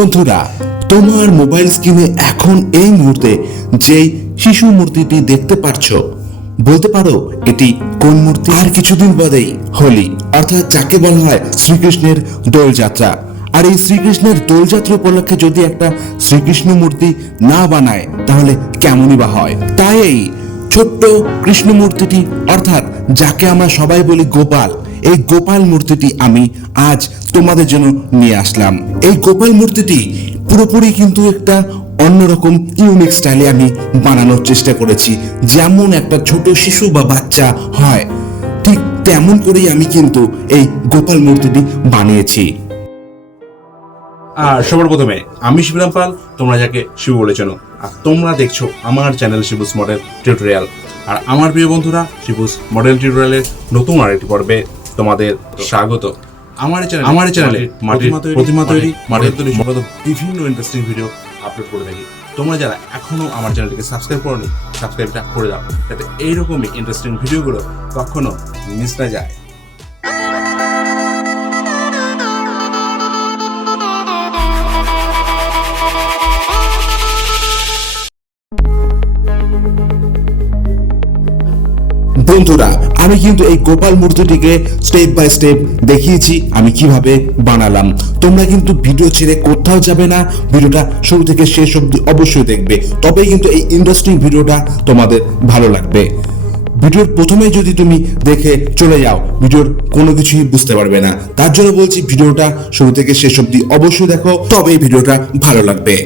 বন্ধুরা, তোমার মোবাইল স্ক্রিনে এখন এই মুহূর্তে যেই শিশু মূর্তিটি দেখতে পারছো, বলতে পারো এটি কোন মূর্তি? আর কিছুদিন বাদেই হোলি, অর্থাৎ যাকে বলা হয় শ্রীকৃষ্ণের দোলযাত্রা। আর এই শ্রীকৃষ্ণের দোলযাত্রা উপলক্ষে যদি একটা শ্রীকৃষ্ণ মূর্তি না বানায় তাহলে কেমনই বা হয়। তাই এই ছোট্ট কৃষ্ণ মূর্তিটি, অর্থাৎ যাকে আমরা সবাই বলি গোপাল, এই গোপাল মূর্তিটি আমি আজ তোমাদের জন্য নিয়ে আসলাম। এই গোপাল মূর্তিটি পুরোপুরি কিন্তু একটা অন্যরকম ইউনিক স্টাইলে আমি বানানোর চেষ্টা করেছি। যেমন একটা ছোট শিশু বা বাচ্চা হয়, ঠিক তেমন করেই আমি কিন্তু এই গোপাল মূর্তিটি বানিয়েছি। আর সবার প্রথমে আমি শিবরাম পাল, তোমরা যাকে শিবু বলে চেনো, আর তোমরা দেখছো আমার চ্যানেল শিবুস মডেল টিউটোরিয়াল। আর আমার প্রিয় বন্ধুরা, শিবুস মডেল টিউটোরিয়ালের নতুন আরেকটি পর্বে তোমাদের স্বাগত। আমার চ্যানেলে প্রতিমা তৈরি, মডেল তৈরি সম্পর্কিত বিভিন্ন ইন্টারেস্টিং ভিডিও আপলোড করে থাকি। তোমরা যারা এখনো আমার চ্যানেলটিকে সাবস্ক্রাইব করোনি, সাবস্ক্রাইবটা করে দাও, যাতে এইরকমই ইন্টারেস্টিং ভিডিওগুলো কখনো মিস না যায়। বন্ধুরা, আমি কিন্তু এই গোপাল মূর্তিটিকে স্টেপ বাই স্টেপ দেখিয়েছি আমি কিভাবে বানালাম। তোমরা কিন্তু ভিডিও ছেড়ে কোথাও যাবে না, ভিডিওটা শুরু থেকে শেষ অবধি অবশ্যই দেখবে, তবেই কিন্তু এই ইন্টারেস্টিং ভিডিওটা তোমাদের ভালো লাগবে। ভিডিওর প্রথমে যদি তুমি দেখে চলে যাও, ভিডিওর কোনো কিছুই বুঝতে পারবে না। তার জন্য বলছি ভিডিওটা শুরু থেকে শেষ অবধি অবশ্যই দেখো, তবেই ভিডিওটা ভালো লাগবে।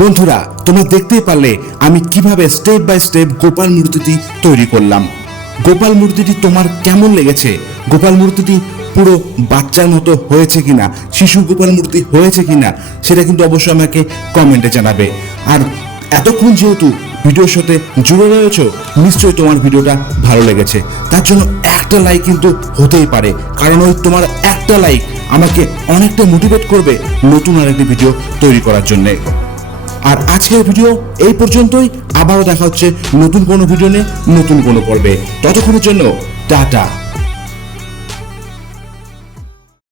বন্ধুরা, তোমরা দেখতেই পারলে আমি কিভাবে স্টেপ বাই স্টেপ গোপাল মূর্তিটি তৈরি করলাম। গোপাল মূর্তিটি তোমার কেমন লেগেছে? গোপাল মূর্তিটি পুরো বাচ্চার মতো হয়েছে কিনা, শিশু গোপাল মূর্তি হয়েছে কিনা, সেটা কিন্তু অবশ্যই আমাকে কমেন্টে জানাবে। আর এতক্ষণ যেহেতু ভিডিওর সাথে জুড়ে রয়েছো, নিশ্চয়ই তোমার ভিডিওটা ভালো লেগেছে। তার জন্য একটা লাইক কিন্তু হতেই পারে, কারণ ওই তোমার একটা লাইক আমাকে অনেকটা মোটিভেট করবে নতুন আরেকটি ভিডিও তৈরি করার জন্য। আর আজকের ভিডিও এই পর্যন্তই। আবারও দেখা হচ্ছে নতুন কোনো ভিডিও নিয়ে, নতুন কোনো পর্বে। ততক্ষণের জন্য টাটা।